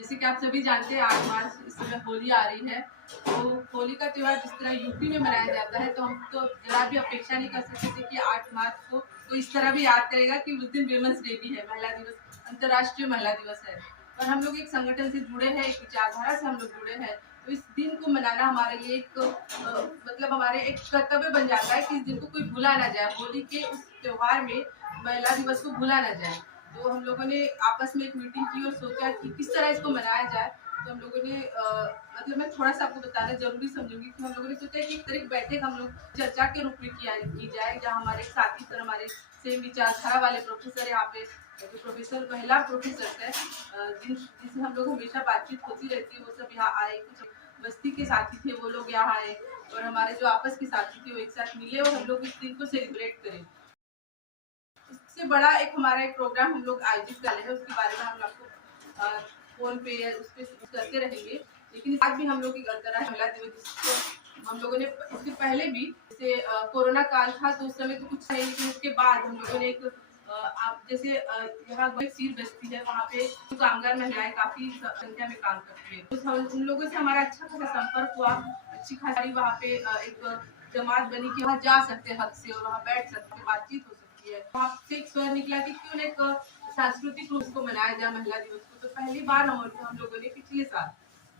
जैसे कि आप सभी जानते हैं 8 मार्च इस समय होली आ रही है। तो होली का त्यौहार जिस तरह यूपी में मनाया जाता है, तो हम तो जरा भी अपेक्षा नहीं कर सकते थे कि 8 मार्च को तो इस तरह भी याद करेगा कि उस दिन वीमेंस डे भी है, महिला दिवस, अंतर्राष्ट्रीय महिला दिवस है। और हम लोग एक संगठन से जुड़े हैं, एक विचारधारा से हम लोग जुड़े हैं, तो इस दिन को मनाना हमारे लिए एक मतलब हमारे एक कर्तव्य बन जाता है कि इस दिन को कोई भूला ना जाए। होली के उस त्योहार में महिला दिवस को भूला ना जाए। तो हम लोगों ने आपस में एक मीटिंग की और सोचा कि किस तरह इसको मनाया जाए। तो हम लोगों ने मतलब मैं थोड़ा सा आपको बताना जरूरी समझूंगी कि हम लोगों ने सोचा कि एक तरह बैठक हम लोग चर्चा के रूप में की जाए, जहाँ हमारे साथी सर, हमारे सेम विचारधारा वाले प्रोफेसर यहाँ पे जो प्रोफेसर महिला प्रोफेसर है, जिनसे हम लोग हमेशा बातचीत होती रहती है, वो सब यहाँ आए। कुछ बस्ती के साथी थे, वो लोग यहाँ आए, और हमारे जो आपस के साथी थे वो एक साथ मिले और हम लोग इस दिन को सेलिब्रेट करें। इससे बड़ा एक हमारा एक प्रोग्राम हम लोग आयोजित कर रहे हैं, उसके बारे में हम आपको फोन पे या उस पर करते रहेंगे। लेकिन आज भी हम लोग की अंतर्राष्ट्रीय महिला दिवस, जिसको हम लोगों ने इसके पहले भी, जैसे कोरोना काल था तो उस समय तो कुछ नहीं, लेकिन उसके बाद हम लोगों ने एक आप जैसे यहाँ सीर बस्ती है, वहाँ पे कामगार महिलाएं काफी संख्या में काम करती है, तो उन लोगों से हमारा अच्छा खासा संपर्क हुआ। अच्छी खासी वहाँ पे एक जमात बनी कि वहाँ जा सकते हैं हक से और वहाँ बैठ सकते हैं, बातचीत हो सकती है। वहाँ से एक स्वर निकला कि क्यों ना एक सांस्कृतिक रूप को मनाया जाए महिला दिवस को। तो पहली बार हम लोगों ने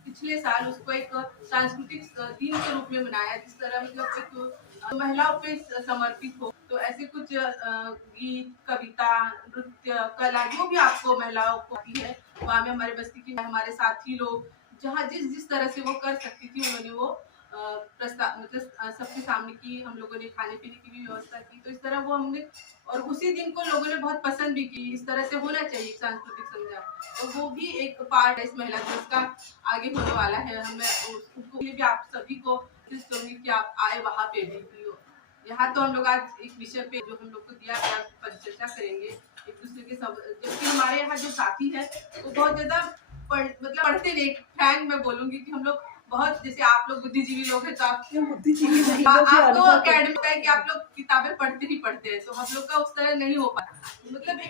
पिछले साल उसको एक सांस्कृतिक दिन के रूप में मनाया, जिस तरह मतलब एक महिलाओं पे समर्पित हो। तो ऐसे कुछ गीत, कविता, नृत्य, कला जो भी आपको महिलाओं को आती है, वहाँ में हमारे बस्ती की हमारे साथी लोग जहाँ जिस तरह से वो कर सकती थी, उन्होंने वो प्रस्ताव मतलब सबके सामने की। हम लोगों ने खाने पीने की भी व्यवस्था की, तो इस तरह वो हमने, और उसी दिन को लोगों ने बहुत पसंद भी की। इस तरह से होना चाहिए सांस्कृतिक संध्या, तो वो भी एक पार्ट है इस महिला दिवस का, आगे होने वाला है। हमें उसको भी आप सभी को करूंगी कि आप आए वहाँ पे भी। यहाँ तो हम लोग आज एक विषय पे जो हम लोग को दिया गया परिचर्चा करेंगे एक दूसरे के सब, जबकि हमारे यहाँ जो साथी है वो बहुत ज्यादा मतलब पढ़ते नहीं। फ्रैंक मैं बोलूंगी कि हम लोग बहुत, जैसे आप लोग बुद्धिजीवी लोग हैं, तो आप बुद्धिजीवी आप तो अकेडमिक है कि आप लोग किताबें पढ़ते ही पढ़ते हैं, तो हम लोग का उस तरह नहीं हो पाता, मतलब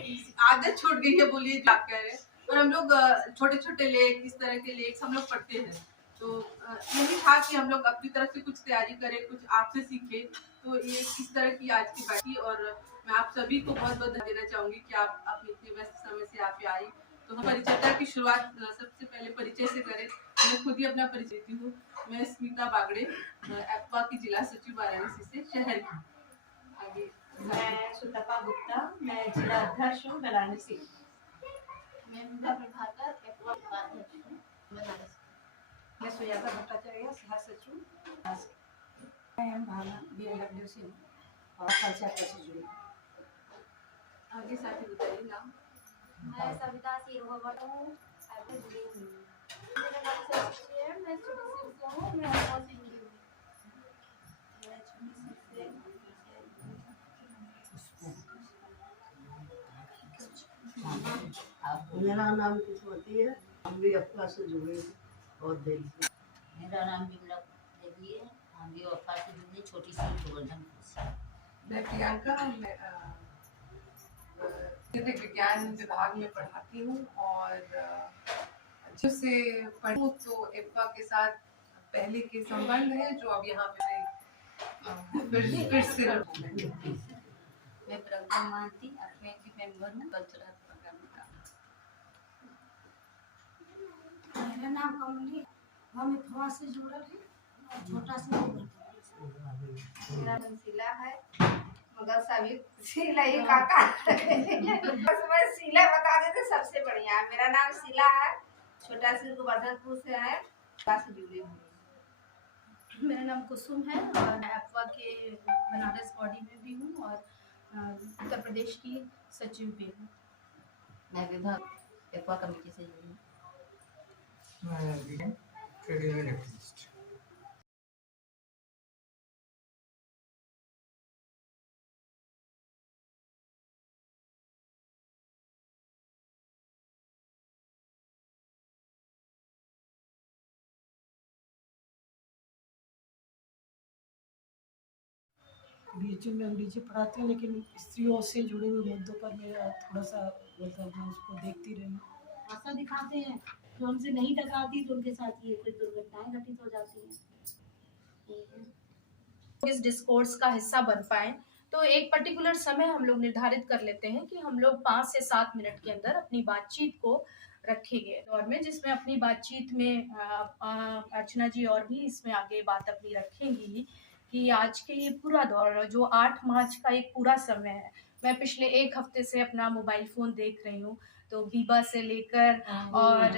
आदत छूट गई है, बोलिए जो आप कह रहे हैं। और हम लोग छोटे छोटे लेख, इस तरह के लेख हम लोग पढ़ते हैं। तो यही था कि हम लोग अपनी तरफ से कुछ तैयारी करें, कुछ आपसे सीखे। तो ये इस तरह की आज की बात थी, और मैं आप सभी को बहुत बहुत धन्यवाद देना चाहूंगी कि आप अपने इतने व्यस्त समय से आप आई। तो हम परिचर्चा की शुरुआत सबसे पहले परिचय से करें। मैं खुद ही अपना परिचय देती हूँ। मैं स्मिता बागड़े, एप्पा की जिला सचिव वाराणसी से शहर की। आगे मैं सुतपा गुप्ता, मैं जिला अध्यक्ष हूँ वाराणसी। मैं विद्या प्रभाकर, एप्पा उपाध्यक्ष हूँ बनारस। मैं सुजाता भट्टाचार्य, सह सचिव। मैं भावना BLW से हूँ और कल्चर से जुड़ी। आगे साथी बताइए नाम। मैं सविता सिरोवर हूँ, ऐसे जुड़ी हुई हूँ। मेरा नाम सरस्वती है, मैं छोटी से हूँ, मैं अप्पा से जुड़ी हुई। मेरा नाम कुशवती है, हम भी अप्पा से जुड़े बहुत देर से। मेरा नाम बिमला देवी है, हम भी अप्पा से जुड़े, छोटी सी गोवर्धन से। मैं प्रियंका, मैं विज्ञान विभाग में पढ़ाती हूँ और अच्छे से पढ़ूँ तो एप्पा के साथ पहले के संबंध है जो अब यहाँ पे फिर से मैं प्रियंका मानती, 8वीं की मेंबर हूँ, कल्चरल प्रोग्राम का। मेरा नाम कमली, हम एप्पा से जुड़ल है, छोटा सा। मेरा नाम शीला है, मगर सभी शीला ही काका बस मैं शीला बता देते सबसे बढ़िया। मेरा नाम शीला है, छोटा सी गोवर्धनपुर से है, से जुड़ी हुई। मेरा नाम कुसुम है और मैं एप्पा के बनारस बॉडी में भी हूँ और उत्तर प्रदेश की सचिव भी हूँ। मैं विभाग एप्पा कमेटी से जुड़ी हूँ। मैं ट्रेड यूनियन एक्टिविस्ट। BHM में अंग्रेजी पढ़ाती हूँ, लेकिन स्त्रियों से जुड़े हुए मुद्दों पर मेरा थोड़ा सा बोलता हूँ, उसको देखती रही। भाषा दिखाते हैं जो हमसे नहीं टकराती तो उनके साथ ये कोई दुर्घटनाएं घटित हो जाती हैं। इस डिस्कोर्स का हिस्सा बन पाए तो एक पर्टिकुलर समय हम लोग निर्धारित कर लेते हैं कि हम लोग 5 से 7 मिनट के अंदर अपनी बातचीत को रखेंगे दौर में, जिसमें अपनी बातचीत में अर्चना जी और भी इसमें आगे बात अपनी रखेंगी कि आज के ये पूरा दौर जो 8 मार्च का एक पूरा समय है। मैं पिछले 1 हफ्ते से अपना मोबाइल फ़ोन देख रही हूँ, तो बीबा से लेकर और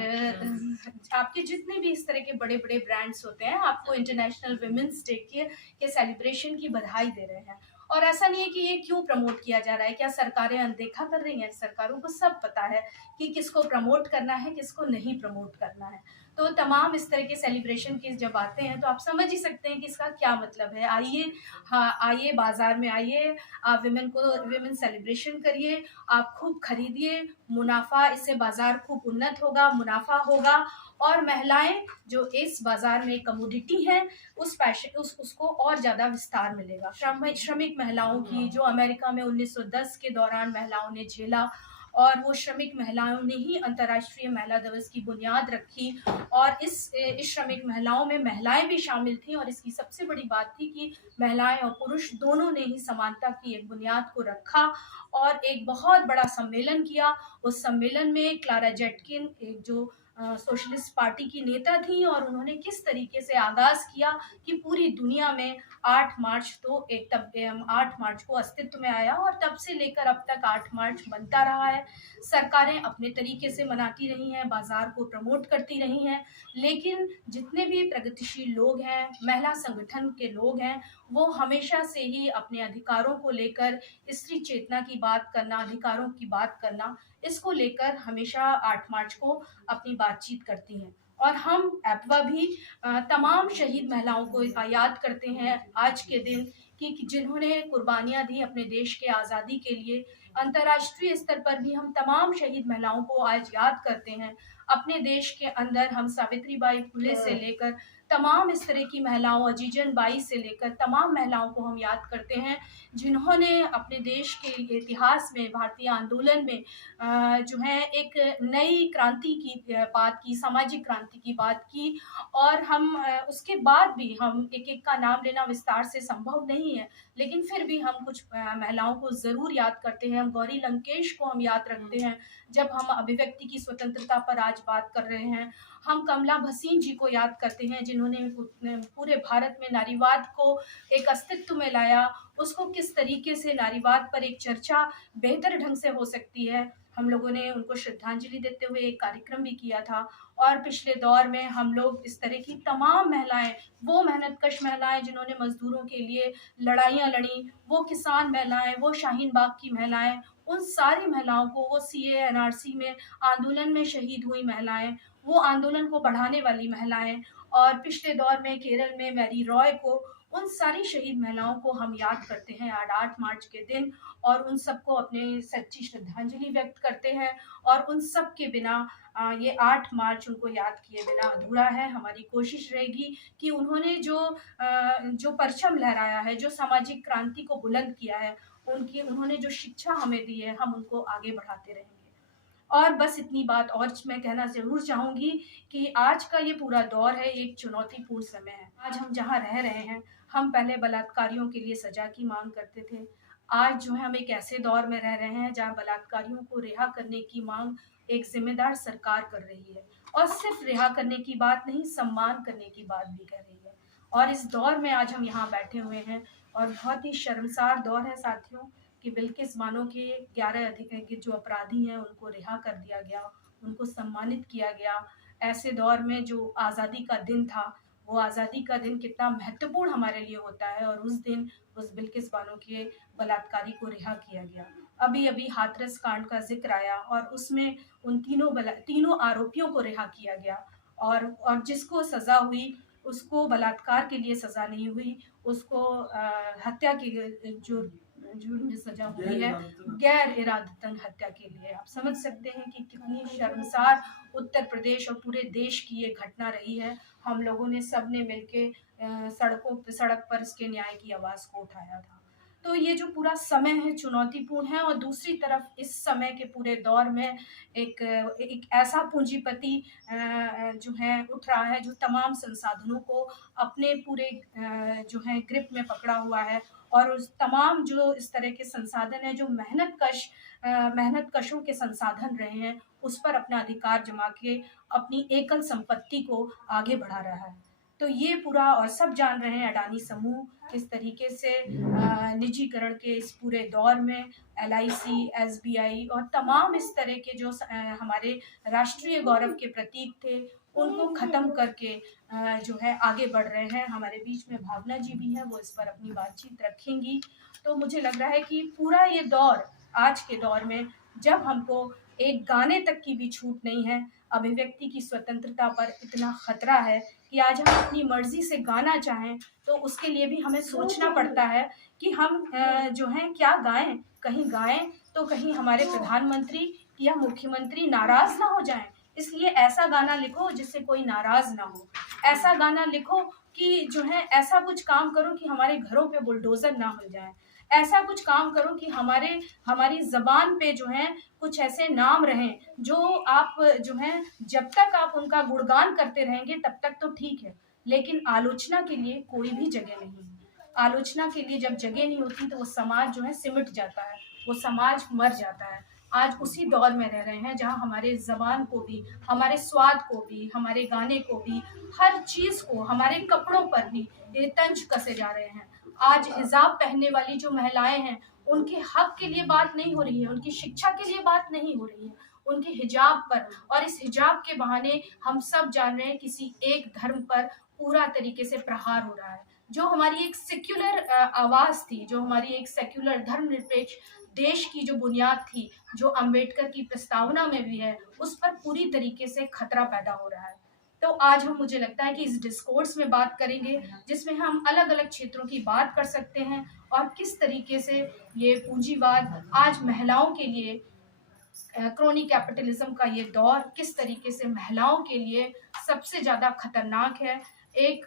आपके जितने भी इस तरह के बड़े बड़े ब्रांड्स होते हैं आपको इंटरनेशनल विमेंस डे के सेलिब्रेशन की बधाई दे रहे हैं। और ऐसा नहीं है कि ये क्यों प्रमोट किया जा रहा है, क्या सरकारें अनदेखा कर रही हैं? सरकारों को सब पता है कि किसको प्रमोट करना है, किसको नहीं प्रमोट करना है। तो तमाम इस तरह के सेलिब्रेशन के जब आते हैं तो आप समझ ही सकते हैं कि इसका क्या मतलब है। आइए, हाँ आइए, बाजार में आइए, आप विमेन सेलिब्रेशन करिए, आप खूब खरीदिए, मुनाफा इससे बाजार खूब उन्नत होगा, मुनाफा होगा और महिलाएं जो इस बाजार में कमोडिटी हैं उसको और ज़्यादा विस्तार मिलेगा। श्रमिक महिलाओं की जो अमेरिका में 1910 के दौरान महिलाओं ने झेला और वो श्रमिक महिलाओं ने ही अंतर्राष्ट्रीय महिला दिवस की बुनियाद रखी और इस श्रमिक महिलाओं में महिलाएं भी शामिल थीं और इसकी सबसे बड़ी बात थी कि महिलाएं और पुरुष दोनों ने ही समानता की एक बुनियाद को रखा और एक बहुत बड़ा सम्मेलन किया। उस सम्मेलन में क्लारा जेटकिन एक जो सोशलिस्ट पार्टी की नेता थी और उन्होंने किस तरीके से आगाज़ किया कि पूरी दुनिया में 8 मार्च तो 8 मार्च को अस्तित्व में आया और तब से लेकर अब तक 8 मार्च बनता रहा है। सरकारें अपने तरीके से मनाती रही हैं, बाज़ार को प्रमोट करती रही हैं, लेकिन जितने भी प्रगतिशील लोग हैं, महिला संगठन के लोग हैं, वो हमेशा से ही अपने अधिकारों को लेकर स्त्री चेतना की बात करना, अधिकारों की बात करना, इसको लेकर हमेशा 8 मार्च को अपनी बातचीत करती हैं। और हम एप्वा भी तमाम शहीद महिलाओं को याद करते हैं आज के दिन कि जिन्होंने कुर्बानियाँ दी अपने देश के आज़ादी के लिए। अंतर्राष्ट्रीय स्तर पर भी हम तमाम शहीद महिलाओं को आज याद करते हैं। अपने देश के अंदर हम सावित्रीबाई फुले से लेकर तमाम इस तरह की महिलाओं, अजीजन बाई से लेकर तमाम महिलाओं को हम याद करते हैं जिन्होंने अपने देश के इतिहास में, भारतीय आंदोलन में जो है एक नई क्रांति की बात की, सामाजिक क्रांति की बात की। और हम उसके बाद भी हम एक-एक का नाम लेना विस्तार से संभव नहीं है, लेकिन फिर भी हम कुछ महिलाओं को ज़रूर याद करते हैं। हम गौरी लंकेश को हम याद रखते हैं जब हम अभिव्यक्ति की स्वतंत्रता पर आज बात कर रहे हैं। हम कमला भसीन जी को याद करते हैं जिन्होंने पूरे भारत में नारीवाद को एक अस्तित्व में लाया, उसको किस तरीके से नारीवाद पर एक चर्चा बेहतर ढंग से हो सकती है। हम लोगों ने उनको श्रद्धांजलि देते हुए एक कार्यक्रम भी किया था। और पिछले दौर में हम लोग इस तरह की तमाम महिलाएं, वो मेहनतकश महिलाएं जिन्होंने मजदूरों के लिए लड़ाइयाँ लड़ी, वो किसान महिलाएं, वो शाहीन बाग की महिलाएं, उन सारी महिलाओं को, वो CAA NRC में आंदोलन में शहीद हुई महिलाएं, वो आंदोलन को बढ़ाने वाली महिलाएं, और पिछले दौर में केरल में मैरी रॉय को, उन सारी शहीद महिलाओं को हम याद करते हैं 8 मार्च के दिन और उन सबको अपने सच्ची श्रद्धांजलि व्यक्त करते हैं। और उन सब के बिना ये 8 मार्च उनको याद किए बिना अधूरा है। हमारी कोशिश रहेगी कि उन्होंने जो परचम लहराया है, जो सामाजिक क्रांति को बुलंद किया है, उन्होंने जो शिक्षा हमें दी है, हम उनको आगे बढ़ाते रहेंगे। और बस इतनी बात और मैं कहना ज़रूर चाहूँगी कि आज का ये पूरा दौर है, एक चुनौतीपूर्ण समय है। आज हम जहाँ रह रहे हैं, हम पहले बलात्कारियों के लिए सज़ा की मांग करते थे। आज जो है हम एक ऐसे दौर में रह रहे हैं जहाँ बलात्कारियों को रिहा करने की मांग एक जिम्मेदार सरकार कर रही है। और सिर्फ रिहा करने की बात नहीं, सम्मान करने की बात भी कर रही है। और इस दौर में आज हम यहाँ बैठे हुए हैं और बहुत ही शर्मसार दौर है साथियों कि बिल्किस बानो के 11 जो अपराधी हैं उनको रिहा कर दिया गया, उनको सम्मानित किया गया। ऐसे दौर में जो आज़ादी का दिन था, वो आज़ादी का दिन कितना महत्वपूर्ण हमारे लिए होता है, और उस दिन उस बिल्किस बानो के बलात्कारी को रिहा किया गया। अभी हाथरस कांड का जिक्र आया और उसमें उन तीनों आरोपियों को रिहा किया गया और जिसको सज़ा हुई उसको बलात्कार के लिए सज़ा नहीं हुई, उसको हत्या की जो जुर्म में सजा हुई है, गैर इरादतन हत्या के लिए। आप समझ सकते हैं कि कितनी शर्मसार उत्तर प्रदेश और पूरे देश की ये घटना रही है। हम लोगों ने सब ने मिलके सड़क पर इसके न्याय की आवाज़ को उठाया था। तो ये जो पूरा समय है चुनौतीपूर्ण है, और दूसरी तरफ इस समय के पूरे दौर में एक ऐसा पूंजीपति जो है उठ रहा है, जो तमाम संसाधनों को अपने पूरे जो है ग्रिप में पकड़ा हुआ है, और उस तमाम जो इस तरह के संसाधन हैं जो मेहनतकशों के संसाधन रहे हैं, उस पर अपना अधिकार जमा के अपनी एकल संपत्ति को आगे बढ़ा रहा है। तो ये पूरा, और सब जान रहे हैं अडानी समूह किस तरीके से निजीकरण के इस पूरे दौर में LIC, SBI और तमाम इस तरह के जो हमारे राष्ट्रीय गौरव के प्रतीक थे, उनको ख़त्म करके जो है आगे बढ़ रहे हैं। हमारे बीच में भावना जी भी हैं, वो इस पर अपनी बातचीत रखेंगी। तो मुझे लग रहा है कि पूरा ये दौर, आज के दौर में जब हमको एक गाने तक की भी छूट नहीं है, अभिव्यक्ति की स्वतंत्रता पर इतना खतरा है कि आज हम अपनी मर्जी से गाना चाहें तो उसके लिए भी हमें सोचना पड़ता है कि हम जो हैं क्या गाएं। कहीं गाएं तो कहीं हमारे प्रधानमंत्री या मुख्यमंत्री नाराज ना हो जाएं, इसलिए ऐसा गाना लिखो जिससे कोई नाराज ना हो। ऐसा गाना लिखो कि जो है ऐसा कुछ काम करो कि हमारे घरों पे बुलडोजर ना हो जाए। ऐसा कुछ काम करो कि हमारी ज़बान पे जो है कुछ ऐसे नाम रहें जो आप जो हैं जब तक आप उनका गुणगान करते रहेंगे तब तक तो ठीक है, लेकिन आलोचना के लिए कोई भी जगह नहीं है। आलोचना के लिए जब जगह नहीं होती तो वो समाज जो है सिमट जाता है, वो समाज मर जाता है। आज उसी दौर में रह रहे हैं जहाँ हमारे ज़बान को भी, हमारे स्वाद को भी, हमारे गाने को भी, हर चीज़ को, हमारे कपड़ों पर भी ये तंज कसे जा रहे हैं। आज हिजाब पहनने वाली जो महिलाएं हैं, उनके हक के लिए बात नहीं हो रही है, उनकी शिक्षा के लिए बात नहीं हो रही है, उनके हिजाब पर। और इस हिजाब के बहाने हम सब जान रहे हैं किसी एक धर्म पर पूरा तरीके से प्रहार हो रहा है। जो हमारी एक सेक्युलर आवाज़ थी, जो हमारी एक सेक्युलर धर्मनिरपेक्ष देश की जो बुनियाद थी, जो अंबेडकर की प्रस्तावना में भी है, उस पर पूरी तरीके से खतरा पैदा हो रहा है। तो आज हम, मुझे लगता है कि इस डिस्कोर्स में बात करेंगे जिसमें हम अलग अलग क्षेत्रों की बात कर सकते हैं, और किस तरीके से ये पूंजीवाद आज महिलाओं के लिए, क्रोनी कैपिटलिज्म का ये दौर किस तरीके से महिलाओं के लिए सबसे ज़्यादा खतरनाक है। एक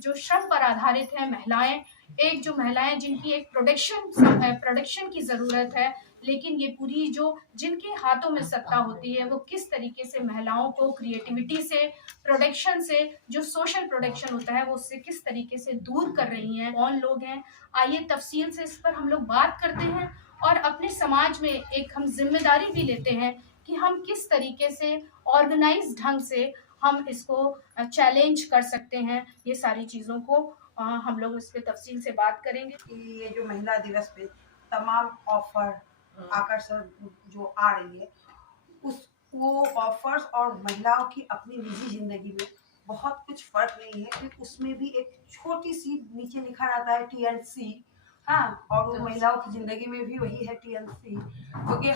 जो श्रम पर आधारित है महिलाएं, एक जो महिलाएं जिनकी एक प्रोडक्शन की ज़रूरत है, लेकिन ये पूरी जो जिनके हाथों में सत्ता होती है, वो किस तरीके से महिलाओं को क्रिएटिविटी से, प्रोडक्शन से, जो सोशल प्रोडक्शन होता है वो उससे किस तरीके से दूर कर रही हैं, कौन लोग हैं। आइए तफसील से इस पर हम लोग बात करते हैं, और अपने समाज में एक हम जिम्मेदारी भी लेते हैं कि हम किस तरीके से ऑर्गेनाइज ढंग से हम इसको चैलेंज कर सकते हैं। ये सारी चीज़ों को हम लोग इस पर तफसील से बात करेंगे। कि ये जो महिला दिवस पे तमाम ऑफर आकर्षण जो आ रही है, वो ऑफर्स और महिलाओं की अपनी निजी जिंदगी में बहुत कुछ फर्क नहीं है, क्योंकि उसमें भी एक छोटी सी नीचे लिखा रहता है TNC। हाँ, और वो महिलाओं की जिंदगी में भी वही है TNC, क्योंकि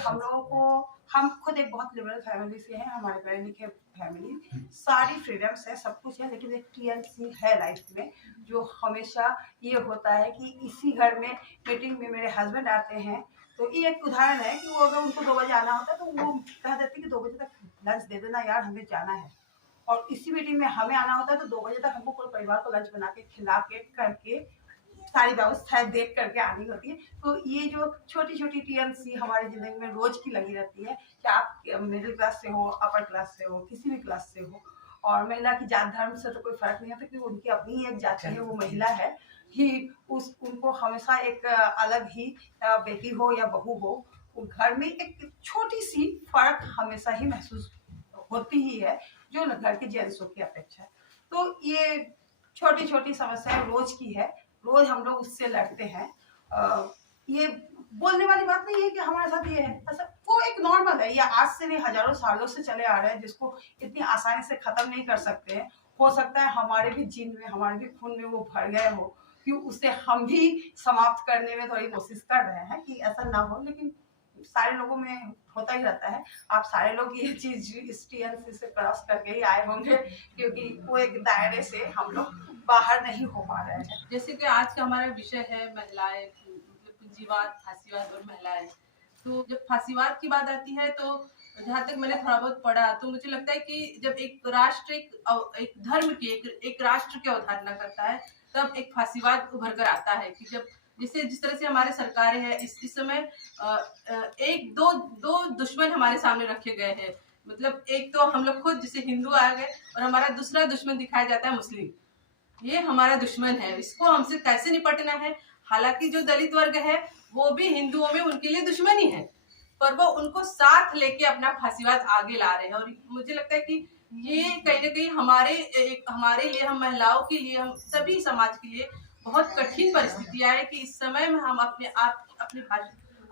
हम खुद एक बहुत लिबरल फैमिली से हैं, हमारे पढ़े लिखे फैमिली, सारी फ्रीडम्स है, सब कुछ है, लेकिन एक TNC है लाइफ में, जो हमेशा ये होता है कि इसी घर में मीटिंग में मेरे हस्बैंड आते हैं, तो ये एक उदाहरण है कि वो अगर उनको 2 बजे आना होता है तो वो कह देती कि 2 बजे तक लंच दे देना यार, हमें जाना है। और इसी मीटिंग में हमें आना होता है तो 2 बजे तक हमको पूरे परिवार को लंच बना के खिला के करके सारी व्यवस्थाएं देख करके आनी होती है। तो ये जो छोटी छोटी TNC हमारी ज़िंदगी में रोज़ की लगी रहती है, कि आप मिडिल क्लास से हो, अपर क्लास से हो, किसी भी क्लास से हो, और महिला की जात धर्म से तो कोई फ़र्क नहीं होता, क्योंकि उनकी अपनी ही एक जाति है, वो महिला है ही। उनको हमेशा एक अलग ही बेटी हो या बहू हो, घर में एक छोटी सी फ़र्क हमेशा ही महसूस होती ही है, जो घर के जेंट्सों की अपेक्षा। तो ये छोटी छोटी समस्याएं रोज़ की है, रोज़ हम लोग उससे लड़ते हैं। ये बोलने वाली बात नहीं है कि हमारे साथ ये है, ऐसा वो एक नॉर्मल है, ये आज से नहीं हजारों सालों से चले आ रहे हैं, जिसको इतनी आसानी से ख़त्म नहीं कर सकते हैं। हो सकता है हमारे भी जीन में, हमारे भी खून में वो भर गए हो, कि उसे हम भी समाप्त करने में थोड़ी कोशिश कर रहे हैं कि ऐसा ना हो, लेकिन सारे लोगों में होता ही रहता है। आप सारे लोग ये चीज़ इस TNC से क्रॉस करके ही आए होंगे, क्योंकि वो एक दायरे से हम लोग बाहर नहीं हो पा रहे हैं। जैसे कि आज का हमारा विषय है महिलाएं, पूंजीवाद, फांसीवाद और महिलाएं। तो जब फांसीवाद की बात आती है, तो जहाँ तक मैंने थोड़ा बहुत पढ़ा, तो मुझे लगता है कि जब एक राष्ट्र एक धर्म की, एक राष्ट्र की अवधारणा करता है, तब एक फांसीवाद उभर कर आता है कि जब जिस तरह से हमारे सरकारें हैं इस समय एक दो दुश्मन हमारे सामने रखे गए हैं। मतलब एक तो हम लोग खुद जैसे हिंदू आ गए और हमारा दूसरा दुश्मन दिखाया जाता है मुस्लिम। ये हमारा दुश्मन है, इसको हमसे कैसे निपटना है। हालांकि जो दलित वर्ग है वो भी हिंदुओं में उनके लिए दुश्मनी है, पर वो उनको साथ लेके अपना फांसीवाद आगे ला रहे हैं। और मुझे लगता है कि ये कहीं ना कहीं हमारे लिए, हम महिलाओं के लिए, हम सभी समाज के लिए बहुत कठिन परिस्थितियां है कि इस समय में हम अपने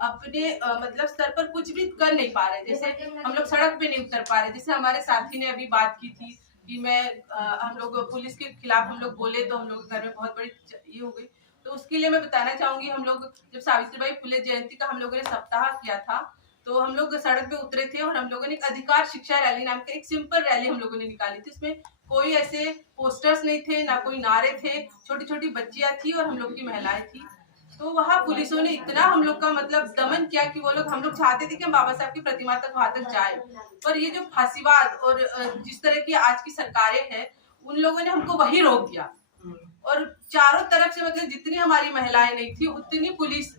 मतलब स्तर पर कुछ भी कर नहीं पा रहे। जैसे हम लोग सड़क पे नहीं उतर पा रहे। जैसे हमारे साथी ने अभी बात की थी कि हम लोग पुलिस के खिलाफ हम लोग बोले तो हम लोग घर में बहुत बड़ी ये हो गई। तो उसके लिए मैं बताना चाहूंगी, हम लोग जब सावित्रीबाई फुले जयंती का हम लोगों ने सप्ताह किया था तो हम लोग सड़क पे उतरे थे और हम लोगों ने एक अधिकार शिक्षा रैली नाम का एक सिंपल रैली हम लोगों ने निकाली थी। उसमें कोई ऐसे पोस्टर्स नहीं थे, ना कोई नारे थे, छोटी छोटी बच्चियां थी और हम लोग की महिलाएं थी। तो वहाँ पुलिसों ने इतना हम लोग का मतलब दमन किया कि हम लोग चाहते थे कि हम बाबा साहब की प्रतिमा तक वहां तक जाए, पर ये जो फांसीवाद और जिस तरह की आज की सरकारें हैं उन लोगों ने हमको वही रोक दिया। और चारों तरफ से मतलब जितनी हमारी महिलाएं नहीं थी उतनी पुलिस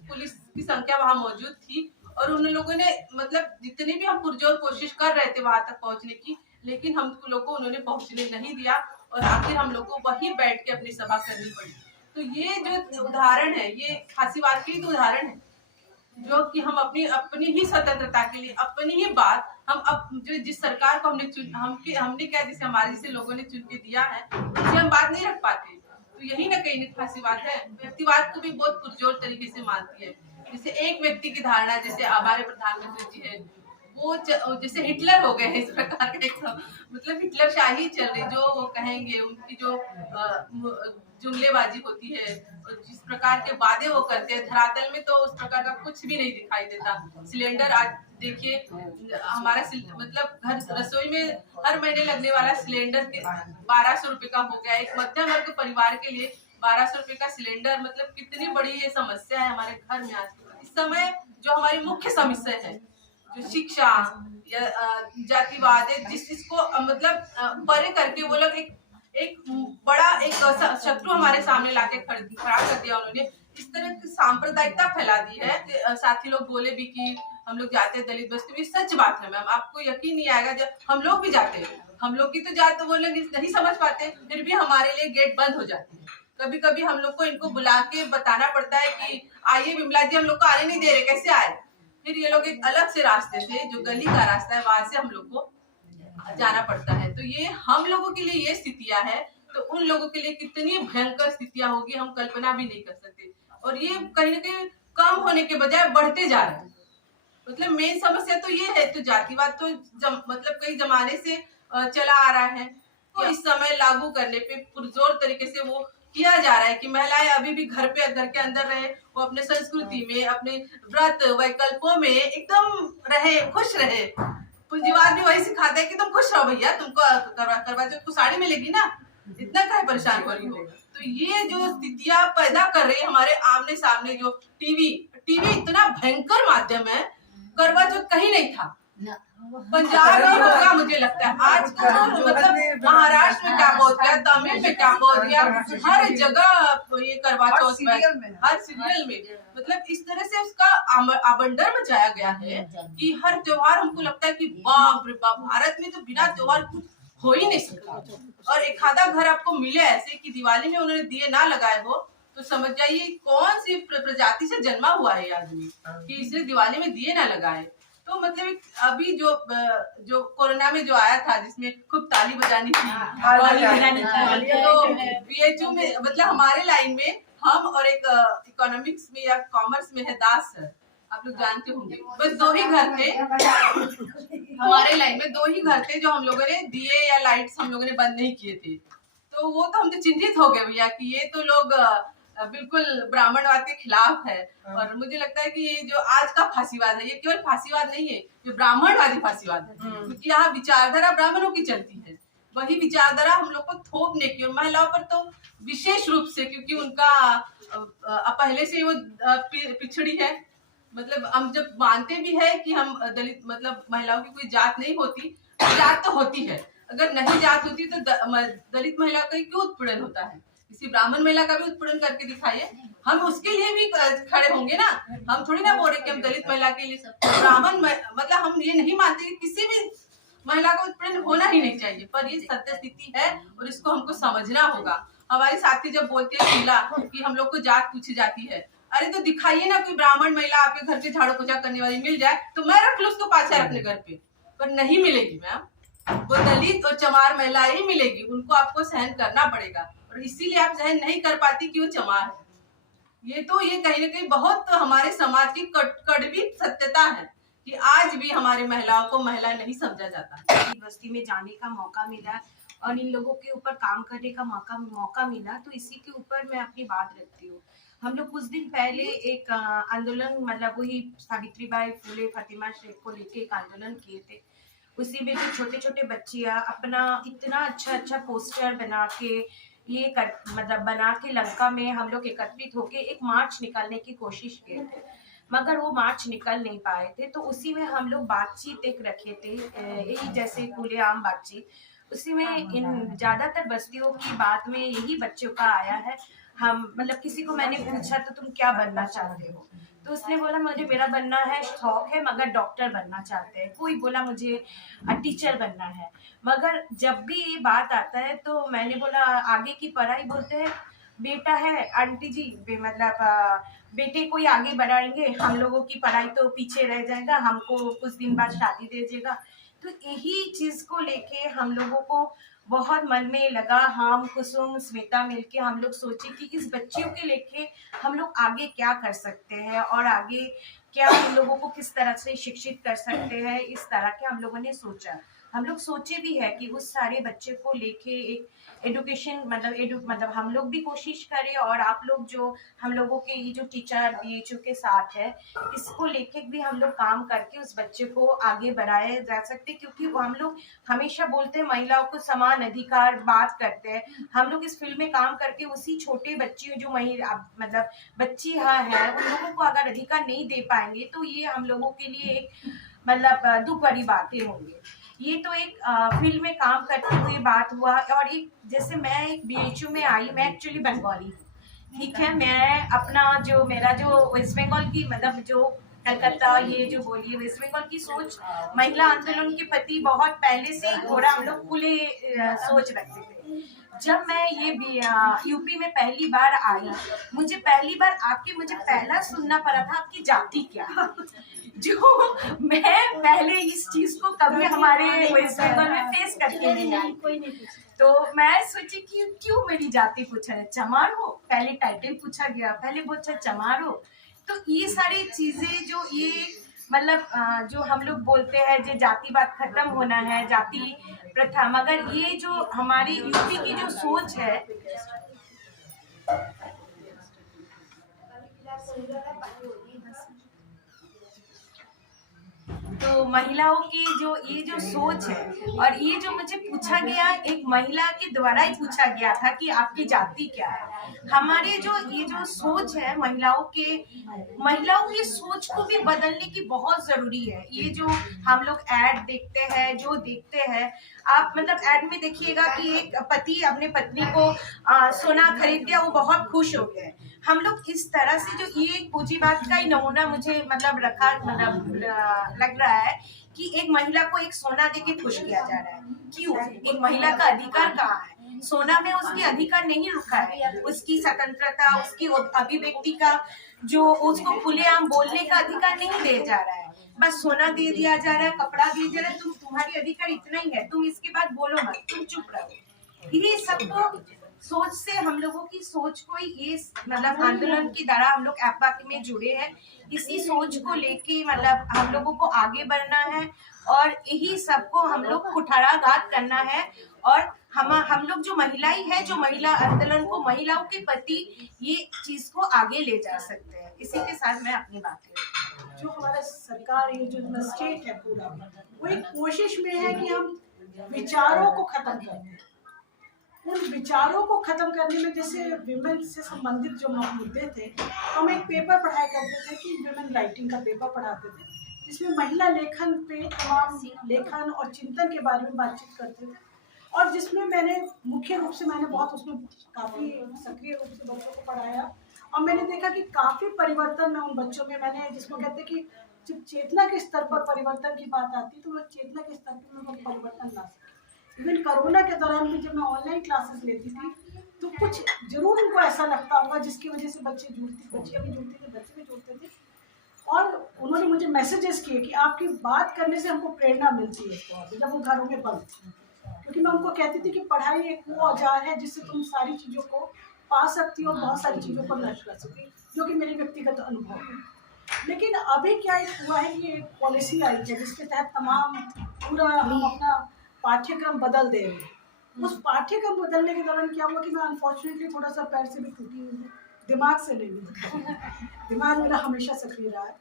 की संख्या वहां मौजूद थी। और उन लोगों ने मतलब जितनी भी हम पुरजोर कोशिश कर रहे थे वहां तक पहुंचने की, लेकिन हम लोग को उन्होंने पहुंचने नहीं दिया और आखिर हम लोग को वहीं बैठ के अपनी सभा करनी पड़ी। तो ये जो उदाहरण है ये फांसीवाद की तो उदाहरण है, जो कि हम अपनी ही स्वतंत्रता के लिए अपनी ही बात जो जिस सरकार को हमने क्या जैसे हमारे जैसे लोगों ने चुन के दिया है उससे हम बात नहीं रख पाते। तो यही ना कहीं फांसीवाद है। व्यक्तिवाद को भी बहुत पुरजोर तरीके से मानती है। जैसे एक व्यक्ति की धारणा, जैसे हमारे प्रधानमंत्री जी है वो जैसे हिटलर हो गए हैं, इस प्रकार के मतलब हिटलर शाही चल रही, जो वो कहेंगे उनकी जो जुमलेबाजी होती है और जिस प्रकार के वादे वो करते हैं, धरातल में तो उस प्रकार का कुछ भी नहीं दिखाई देता। सिलेंडर आज देखिए हमारा मतलब घर रसोई में हर महीने लगने वाला सिलेंडर 1200 रुपए का हो गया। एक मध्यम वर्ग परिवार के लिए 1200 रुपए का सिलेंडर मतलब कितनी बड़ी ये समस्या है हमारे घर में। आज इस समय जो हमारी मुख्य समस्या है, जो शिक्षा या जातिवाद है, जिसको मतलब परे करके वो लोग एक बड़ा एक शत्रु हमारे सामने लाके खड़ा कर दिया उन्होंने। इस तरह की सांप्रदायिकता फैला दी है। साथी लोग बोले भी कि हम लोग जाते हैं दलित बस्ती में, सच बात है मैम, आपको यकीन नहीं आएगा जब हम लोग भी जाते हैं, हम लोग की तो जात वो लोग नहीं समझ पाते, फिर भी हमारे लिए गेट बंद हो जाती है। कभी कभी हम लोग को इनको बुला के बताना पड़ता है कि आइए विमला जी, हम लोग को आने नहीं दे रहे, कैसे आए। फिर ये लोग एक अलग से रास्ते से, जो गली का रास्ता है, वहां से हम लोग को जाना पड़ता है। तो ये हम लोगों के लिए ये स्थितियां है, तो उन लोगों के लिए कितनी भयंकर स्थितियां होगी हम कल्पना भी नहीं कर सकते। और ये कहीं ना कहीं कम होने के बजाय बढ़ते जा रहे हैं। मतलब मेन समस्या तो ये है। तो जातिवाद तो मतलब कई जमाने से चला आ रहा है, तो इस समय लागू करने पे पुरजोर तरीके से वो किया जा रहा है कि महिलाएं अभी भी घर के अंदर रहे, वो अपने संस्कृति में, अपने व्रत वैकल्पों में एकदम रहे, खुश रहे। पूंजीवाद भी वही सिखाता है कि तुम खुश रहो भैया, तुमको करवा चौथ को साड़ी मिलेगी ना, इतना काहे परेशान हो रही हो। तो ये जो स्थितियां पैदा कर रही है हमारे आमने सामने, जो टीवी इतना भयंकर माध्यम है, करवा चौथ कहीं नहीं था, पंजाब में होगा मुझे लगता है। आज मतलब महाराष्ट्र में क्या पहुंच गया, तमिल में क्या पहुंच गया, हर जगह ये करवा चौथ में, हर सीरियल में मतलब इस तरह से उसका आबंडर मचाया गया है कि हर त्योहार हमको लगता है कि बाप रे बाप, भारत में तो बिना त्योहार कुछ हो ही नहीं सकता। और एक आधा घर आपको मिले ऐसे कि दिवाली में उन्होंने दिए ना लगाए हो, तो समझ जाइए कौन सी प्रजाति से जन्मा हुआ है ये आदमी कि इसने दिवाली में दिए ना लगाए। तो मतलब अभी जो कोरोना में जो आया था, जिसमें खूब ताली बजानी थी, तो बीएचयू में मतलब हमारे लाइन में हम और एक इकोनॉमिक्स में या कॉमर्स में है दास सर, आप लोग जानते होंगे, बस 2 ही घर थे हमारे लाइन में, 2 ही घर थे जो हम लोगों ने दिए या लाइट्स हम लोगों ने बंद नहीं किए थे। तो वो तो हम तो चिंतित हो गए भैया कि ये तो लोग बिल्कुल ब्राह्मणवाद के खिलाफ है। और मुझे लगता है कि ये जो आज का फांसीवाद है, ये केवल फांसीवाद नहीं है, ये ब्राह्मणवादी फांसीवाद है, क्योंकि यहाँ विचारधारा ब्राह्मणों की चलती है। वही विचारधारा हम लोग को थोपने की, और महिलाओं पर तो विशेष रूप से, क्योंकि उनका पहले से वो पिछड़ी है। मतलब हम जब मानते भी है कि हम दलित मतलब महिलाओं की कोई जात नहीं होती, जात तो होती है, अगर नहीं जात होती तो दलित महिला का क्यों उत्पीड़न होता है। किसी ब्राह्मण महिला का भी उत्पीड़न करके दिखाइए, हम उसके लिए भी खड़े होंगे ना। हम थोड़ी ना बोल रहे कि हम दलित महिला के लिए, ब्राह्मण मतलब हम ये नहीं मानते कि किसी भी महिला का उत्पीड़न होना ही नहीं चाहिए, पर ये सत्य स्थिति है और इसको हमको समझना होगा। हमारी साथी जब बोलते हैं शीला कि हम लोग को जात पूछी जाती है, अरे तो दिखाइए ना कोई ब्राह्मण महिला आपके घर के झाड़ू पोछा करने वाली मिल जाए तो मैं रख लूं उसको पाछा अपने घर पे, पर नहीं मिलेगी मैम। वो दलित और चमार महिला ही मिलेगी, उनको आपको सहन करना पड़ेगा और इसीलिए आप सहन नहीं कर पाती कि वो चमार है। ये कहीं ना कहीं बहुत हमारे समाज की कड़वी सत्यता है कि आज भी हमारी महिलाओं को महिला नहीं समझा जाता। बस्ती में जाने का मौका मिला और इन लोगों के ऊपर काम करने का मौका मिला, तो इसी के ऊपर मैं अपनी बात रखती हूँ। हम लोग कुछ दिन पहले एक आंदोलन, मतलब वही सावित्रीबाई फुले फातिमा शेख को लेके एक आंदोलन किए थे। उसी में जो छोटे छोटे बच्चियाँ अपना इतना अच्छा पोस्टर बना के बना के लंका में हम लोग एकत्रित होके एक मार्च निकालने की कोशिश किए थे, मगर वो मार्च निकल नहीं पाए थे। तो उसी में हम लोग बातचीत एक रखे थे, यही जैसे खुलेआम बातचीत। उसी में इन ज्यादातर बस्तियों की बात में यही बच्चों का आया है। हम मतलब किसी को मैंने पूछा तो तुम क्या बनना चाहते हो, तो उसने बोला मुझे मेरा बनना है शौक है मगर डॉक्टर बनना चाहते हैं, कोई बोला मुझे टीचर बनना है। मगर जब भी ये बात आता है तो मैंने बोला आगे की पढ़ाई, बोलते हैं बेटा है आंटी जी, मतलब बेटे को ही आगे बढ़ाएंगे, हम लोगों की पढ़ाई तो पीछे रह जाएगा, हमको कुछ दिन बाद शादी दे देगा। तो यही चीज को लेके हम लोगों को बहुत मन में लगा। हम कुसुम स्मिता मिलके हम लोग सोचे कि इस बच्चियों के लेके हम लोग आगे क्या कर सकते हैं और आगे क्या हम लोगों को किस तरह से शिक्षित कर सकते हैं। इस तरह के हम लोगों ने सोचा। हम लोग सोचे भी है कि उस सारे बच्चे को लेके एक एडुकेशन मतलब हम लोग भी कोशिश करें और आप लोग जो हम लोगों के ये जो टीचर BHO के साथ है, इसको लेके भी हम लोग काम करके उस बच्चे को आगे बढ़ाया जा सकते। क्योंकि हम लोग हमेशा बोलते हैं महिलाओं को समान अधिकार बात करते हैं। हम लोग इस फील्ड में काम करके उसी छोटे बच्चियों जो मतलब बच्ची है उन लोगों को अगर अधिकार नहीं दे पाएंगे तो ये हम लोगों के लिए एक मतलब दुख भरी बातें होंगी। ये तो एक फील्ड में काम करते हुए बात हुआ। और एक जैसे मैं एक BHO में आई, मैं एक्चुअली बंगाली हूँ, ठीक है। मैं अपना जो मेरा जो वेस्ट बंगाल की मतलब जो कलकत्ता ये जो बोलिए वेस्ट बंगाल की सोच महिला आंदोलन के प्रति बहुत पहले से ही थोड़ा हम लोग खुले सोच रखते थे। जब मैं ये यूपी में पहली बार आई, मुझे पहली बार आके मुझे पहला सुनना पड़ा था आपकी जाति क्या, जो मैं पहले इस चीज को कभी हमारे वेस्ट बंगाल में फेस करके नहीं आई। तो मैं सोची कि क्यों मेरी जाति पूछा है, चमार हो, पहले टाइटल पूछा गया, पहले पूछा चमार हो। तो ये सारी चीजें जो ये मतलब जो हम लोग बोलते हैं जो जातिवाद खत्म होना है, जाति प्रथा, मगर ये जो हमारी यूपी की जो सोच है तो महिलाओं की जो ये जो सोच है और ये जो मुझे पूछा गया एक महिला के द्वारा ही पूछा गया था कि आपकी जाति क्या है। हमारे जो ये जो सोच है महिलाओं की सोच को भी बदलने की बहुत जरूरी है। ये जो हम लोग ऐड देखते हैं जो देखते हैं आप मतलब ऐड में देखिएगा कि एक पति अपने पत्नी को सोना खरीद दिया, वो बहुत खुश हो गए। हम लोग इस तरह से जो ये पूंजीवाद का ही नमूना मुझे मतलब रखा मतलब लग रहा है कि एक महिला को एक सोना देके खुश किया जा रहा है। क्यों? एक महिला का अधिकार कहाँ है? सोना में उसकी अधिकार नहीं रुका है, उसकी स्वतंत्रता, उसकी अभिव्यक्ति का जो उसको खुलेआम बोलने का अधिकार नहीं दिया जा रहा है। बस सोना दे दिया जा रहा है, कपड़ा दे दिया जा रहा है, तुम्हारी अधिकार इतना ही है, तुम इसके बाद बोलो मत, तुम चुप रहो। ये सबको सोच से हम लोगों की सोच को ये मतलब आंदोलन के द्वारा हम लोग एप्पा में जुड़े हैं। इसी सोच को लेके मतलब हम लोगों को आगे बढ़ना है और यही सबको हम लोग कुठाराघात करना है। और हम लोग जो महिलाएं हैं जो महिला आंदोलन को महिलाओं के प्रति ये चीज को आगे ले जा सकते हैं। इसी के साथ मैं अपनी बात करूँ। जो हमारा सरकार ये जो स्टेट है पूरा वो एक कोशिश में है कि हम विचारों को खत्म करें। उन विचारों को खत्म करने में जैसे विमेन से संबंधित जो मुद्दे थे तो हम एक पेपर पढ़ाया करते थे कि विमेन राइटिंग का पेपर पढ़ाते थे जिसमें महिला लेखन पे तमाम लेखन और चिंतन के बारे में बातचीत करते थे। और जिसमें मैंने मुख्य रूप से मैंने बहुत उसमें काफ़ी सक्रिय रूप से बच्चों को पढ़ाया और मैंने देखा कि काफ़ी परिवर्तन मैं उन बच्चों में मैंने जिसको कहते हैं कि जब चेतना के स्तर पर परिवर्तन की बात आती है तो मैं चेतना के स्तर पर मैं बहुत परिवर्तन ला सकी। इवन कोरोना के दौरान भी जब मैं ऑनलाइन क्लासेस लेती थी तो कुछ जरूर उनको ऐसा लगता होगा जिसकी वजह से बच्चे भी जुड़ते थे और उन्होंने मुझे मैसेजेस किए कि आपकी बात करने से हमको प्रेरणा मिलती है तो जब वो घरों में बंद क्योंकि मैं उनको कहती थी कि पढ़ाई एक वो औजार है जिससे तुम सारी चीज़ों को पा सकती हो, बहुत सारी चीज़ों को नष्ट कर सकती, जो कि मेरी व्यक्तिगत अनुभव है। लेकिन अभी क्या एक हुआ है कि एक पॉलिसी आई है जिसके तहत तमाम पूरा हम अपना पाठ्यक्रम बदल दे रहे हैं। उस पाठ्यक्रम बदलने के दौरान क्या हुआ कि मैं अनफॉर्चुनेटली थोड़ा सा पैर से भी टूटी हुई हूँ, दिमाग से नहीं दिमाग मेरा हमेशा सक्रिय रहा है।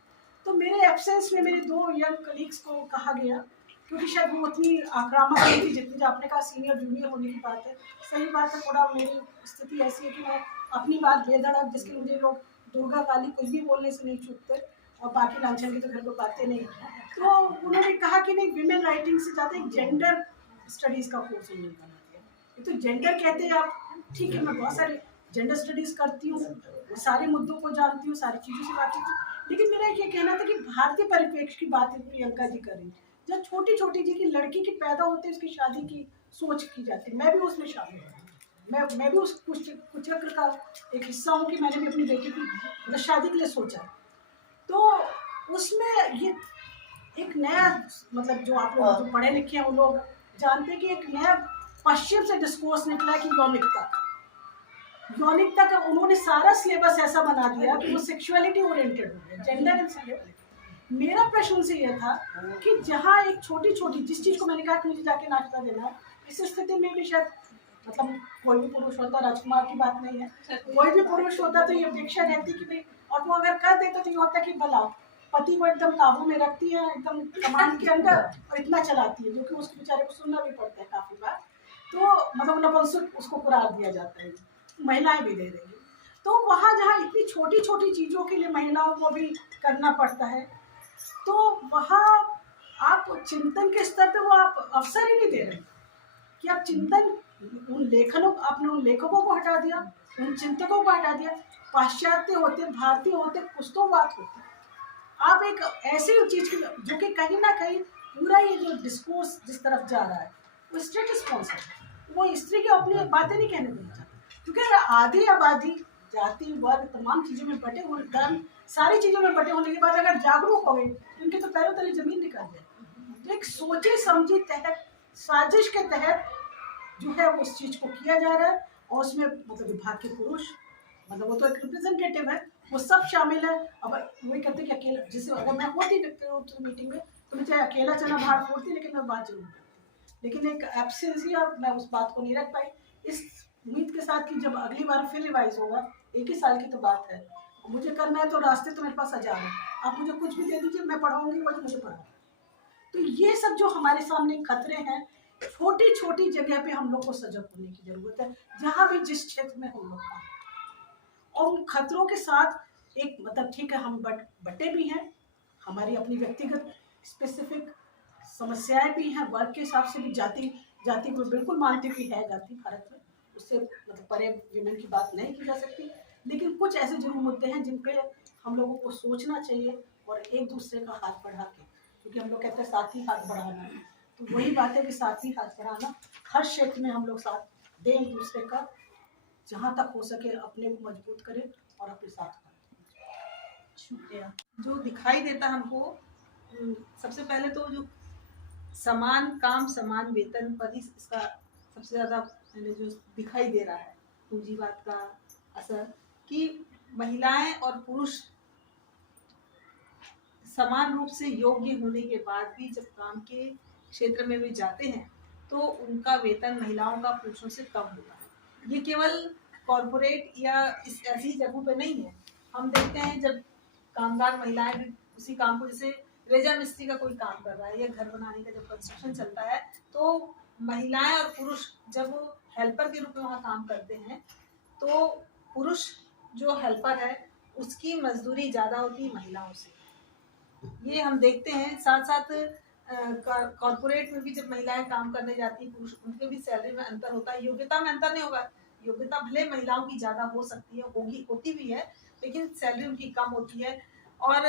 तो मेरे एब्सेंस में मेरे 2 यंग कलीग्स को कहा गया क्योंकि शायद वो उतनी आक्रामक नहीं थी जितनी जो आपने कहा सीनियर जूनियर होने की बात है। सही बात है, थोड़ा मेरी स्थिति ऐसी है कि मैं अपनी बात बेधड़क जिसके मुझे लोग दुर्गा काली कुछ भी बोलने से नहीं चूकते और बाकी लांछन की तो घर को बातें नहीं। तो उन्होंने कहा कि नहीं विमेन राइटिंग से ज़्यादा एक जेंडर स्टडीज़ का कोर्स उन्होंने बना दिया। ये तो जेंडर कहते हैं आप, ठीक है मैं बहुत सारी जेंडर स्टडीज़ करती हूँ, सारे मुद्दों को जानती हूँ, सारी चीज़ों से वाकिफ हूँ, लेकिन मेरा ये कहना था कि भारतीय परिप्रेक्ष्य की बात प्रियंका जी करें जब छोटी छोटी जी की लड़की की पैदा होती है उसकी शादी की सोच की जाती है। मैं भी उसमें शामिल हूँ, मैं भी उस कुचक्र का एक हिस्सा हूँ कि मैंने भी अपनी बेटी की शादी के लिए सोचा। तो उसमें ये एक नया मतलब जो आप लोग जो पढ़े लिखे हैं वो लोग जानते हैं कि एक नया पश्चिम से डिस्कोर्स निकला कि यौनिकता का उन्होंने सारा सिलेबस ऐसा बना दिया कि वो सेक्सुअलिटी ओरिएंटेड हो गया, जेंडर एंड सेक्सुअलिटी। मेरा प्रश्न उनसे यह था कि जहाँ एक छोटी छोटी जिस चीज़ को मैंने कहा कि मुझे जाके नाश्ता देना है, इस स्थिति में भी शायद मतलब कोई भी पुरुष होता, राजकुमार की बात नहीं है, कोई भी पुरुष होता तो ये अपेक्षा रहती कि भाई, और वो अगर कर देता तो ये होता कि भला पति को एकदम काबू में रखती है, एकदम कमांड के अंदर और इतना चलाती है, जो कि उसके बेचारे को सुनना भी पड़ता है काफ़ी बार। तो मतलब नपुंसक उसको करार दिया जाता है, महिलाएं भी दे रही है। तो वहाँ जहाँ इतनी छोटी छोटी चीज़ों के लिए महिलाओं को भी करना पड़ता है, तो वहाँ आप चिंतन के स्तर पे वो आप अवसर ही नहीं दे रहे कि आप चिंतन उन लेखनों आपने उन लेखकों को हटा दिया, उन चिंतकों को हटा दिया, पाश्चात्य होते भारतीय होते पुस्तकवाद होते, आप एक ऐसी चीज़ की जो कि कहीं ना कहीं पूरा ये जो डिस्कोर्स जिस तरफ जा रहा है वो स्टेट स्पॉन्सर है, वो स्त्री की अपनी बातें नहीं कहने देना चाहते क्योंकि अगर आधी आबादी जाति वर्ग तमाम चीज़ों में बटे हुए धर्म सारी चीज़ों में बटे होने के बाद अगर जागरूक हो गए तो उनके तो पैरों तले जमीन निकल जाए। तो एक सोचे समझी तहत साजिश के तहत जो है उस चीज़ को किया जा रहा है और उसमें मतलब विभाग के पुरुष मतलब वो तो एक रिप्रेजेंटेटिव है, वो सब शामिल है। अब वही कहते हैं कि अकेला जैसे अगर मैं होती व्यक्तिगत मीटिंग में तो मैं चाहे अकेला चला बाहर फोड़ती लेकिन मैं बात जरूर करती, लेकिन एक एब्सेंस ही अब मैं उस बात को नहीं रख पाई। इस उम्मीद के साथ कि जब अगली बार फिर रिवाइज होगा, 1 ही साल की तो बात है, मुझे करना है तो रास्ते तो मेरे पास हजार हैं, आप मुझे कुछ भी दे दीजिए मैं पढ़ाऊंगी वही मुझे पढ़ाऊंगी। तो ये सब जो हमारे सामने खतरे हैं, छोटी छोटी जगह पे हम लोग को सजग होने की जरूरत है, जहाँ भी जिस क्षेत्र में हम लोग काम, और उन खतरों के साथ एक मतलब ठीक है हम बटे भी हैं, हमारी अपनी व्यक्तिगत स्पेसिफिक समस्याएं भी हैं, वर्ग के हिसाब से भी जाति को बिल्कुल मानते कि है जाति भारत में, उससे मतलब परे विमेन की बात नहीं की जा सकती, लेकिन कुछ ऐसे जरूर मुद्दे हैं जिन पे हम लोगों को सोचना चाहिए और एक दूसरे का हाथ बढ़ा के, क्योंकि हम लोग कहते हैं साथ ही हाथ बढ़ाना, तो वही बात है कि साथ ही हाथ बढ़ाना, हर क्षेत्र में हम लोग साथ दें एक दूसरे का, जहाँ तक हो सके अपने को मजबूत करें और अपने साथ करें। शुक्रिया। जो दिखाई देता हमको सबसे पहले तो जो समान काम समान वेतन पर ही इसका सबसे ज़्यादा जो दिखाई दे रहा है पूंजीवाद का असर, कि महिलाएं और पुरुष समान रूप से योग्य होने के बाद भी जब काम के क्षेत्र में भी जाते हैं तो उनका वेतन महिलाओं का पुरुषों से कम होता है। ये केवल कॉरपोरेट या इस ऐसी जगहों पे नहीं है, हम देखते हैं जब कामगार महिलाएं भी उसी काम को, जैसे रेजा मिस्त्री का कोई काम कर रहा है या घर बनाने का जब कंस्ट्रक्शन चलता है, तो महिलाएं और पुरुष जब हेल्पर के रूप में वहाँ काम करते हैं तो पुरुष जो हेल्पर है उसकी मजदूरी ज़्यादा होती है महिलाओं से, ये हम देखते हैं। साथ साथ कॉर्पोरेट में भी जब महिलाएं काम करने जाती हैं, पुरुष, उनके भी सैलरी में अंतर होता है। योग्यता में अंतर नहीं होगा, योग्यता भले महिलाओं की ज्यादा हो सकती है, होती भी है, लेकिन सैलरी उनकी कम होती है। और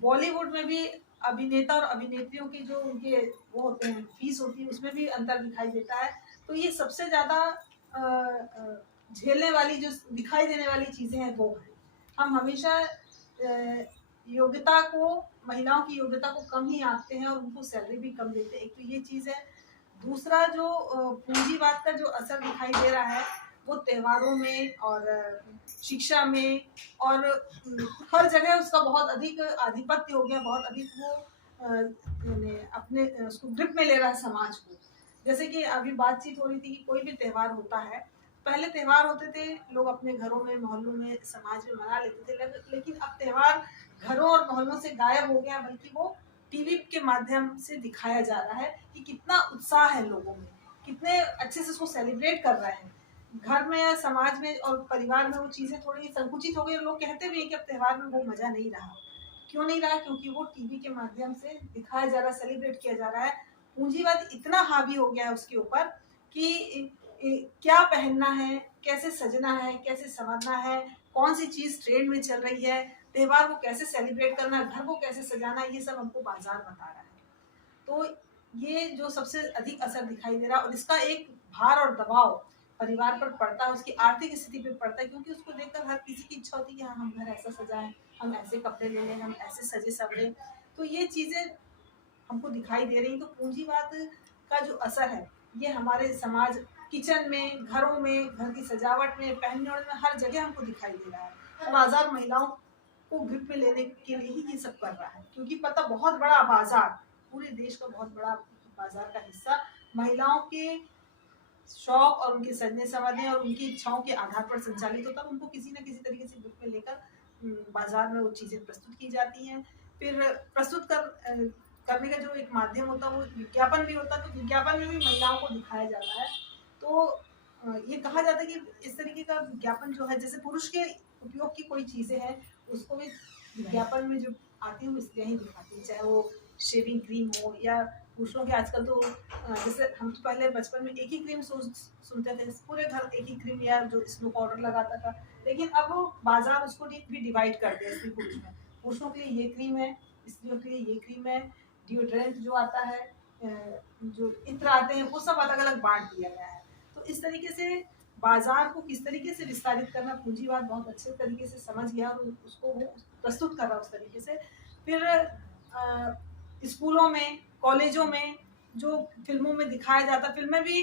बॉलीवुड में भी अभिनेता और अभिनेत्रियों की जो उनके वो होते हैं फीस होती है, उसमें भी अंतर दिखाई देता है। तो ये सबसे ज्यादा झेलने वाली जो दिखाई देने वाली चीजें हैं वो है। हम हमेशा योग्यता को, महिलाओं की योग्यता को कम ही आंकते हैं और उनको सैलरी भी कम देते हैं। एक तो ये चीज है। दूसरा जो पूंजीवाद का जो असर दिखाई दे रहा है वो त्योहारों में और शिक्षा में और हर जगह उसका बहुत अधिक आधिपत्य हो गया, बहुत अधिक वो अपने उसको ग्रिप में ले रहा है समाज को। जैसे कि अभी बातचीत हो रही थी कि कोई भी त्योहार होता है, पहले त्योहार होते थे लोग अपने घरों में, मोहल्लों में, समाज में मना लेते थे, लेकिन अब त्योहार घरों और मोहल्लों से गायब हो गया, बल्कि वो टीवी के माध्यम से दिखाया जा रहा है कि कितना उत्साह है लोगों में, कितने अच्छे से उसको सेलिब्रेट कर रहे हैं। घर में या समाज में और परिवार में वो चीजें थोड़ी संकुचित हो गई। लोग कहते भी हैं कि अब त्योहार में वो मजा नहीं रहा। क्यों नहीं रहा? क्योंकि वो टीवी के माध्यम से दिखाया जा रहा है, सेलिब्रेट किया जा रहा है। पूंजीवाद इतना हावी हो गया है उसके ऊपर कि क्या पहनना है, कैसे सजना है, कैसे संवरना है, कौन सी चीज ट्रेंड में चल रही है, त्योहार को कैसे सेलिब्रेट करना है, घर को कैसे सजाना है, ये सब हमको बाजार बता रहा है। तो ये जो सबसे अधिक असर दिखाई दे रहा है, और इसका एक भार और दबाव परिवार पर पड़ता है, उसकी आर्थिक स्थिति पर पड़ता है, क्योंकि उसको देखकर हर किसी की इच्छा होती है कि हाँ, हम घर ऐसा सजाएं, हम ऐसे कपड़े ले लें, हम ऐसे सजे सवरे। तो ये चीजें हमको दिखाई दे रही। तो पूंजीवाद का जो असर है ये हमारे समाज, किचन में, घरों में, घर की सजावट में, पहनने ओढ़ने में, हर जगह हमको दिखाई दे रहा है। बाजार महिलाओं को ग्रिप में लेने के लिए ही ये सब कर रहा है, क्योंकि पता बहुत बड़ा बाजार, पूरे देश का बहुत बड़ा बाजार का हिस्सा महिलाओं के शौक और उनके सजने संवरने और उनकी इच्छाओं के आधार पर संचालित होता है। उनको किसी न किसी तरीके से ग्रुप में लेकर बाजार में वो चीजें प्रस्तुत की जाती हैं। फिर प्रस्तुत करने का जो एक माध्यम होता है वो विज्ञापन भी होता है। तो विज्ञापन में भी महिलाओं को दिखाया जाता है। तो ये कहा जाता है कि इस तरीके का विज्ञापन जो है, जैसे पुरुष के उपयोग की कोई चीजें हैं उसको भी विज्ञापन में जो आती है वो स्त्रियां ही दिखाती हैं, चाहे वो शेविंग क्रीम हो या पुरुषों के आजकल तो जैसे हम तो पहले बचपन में एक ही क्रीम सुनते थे, पूरे घर एक ही क्रीम या जो स्नो पाउडर लगाता था, लेकिन अब वो बाजार उसको भी डिवाइड कर दिया स्त्री पुरुष में। पुरुषों के लिए ये क्रीम है, स्त्रियों के लिए ये क्रीम है, डिओड्रेंट जो आता है, जो इत्र आते हैं, वो सब अलग अलग बांट दिया गया है। तो इस तरीके से बाजार को किस तरीके से विस्तारित करना पूंजीवाद बहुत अच्छे तरीके से समझ गया और उसको वो प्रस्तुत कर रहा उस तरीके से। फिर स्कूलों में, कॉलेजों में जो फिल्मों में दिखाया जाता, फिल्में भी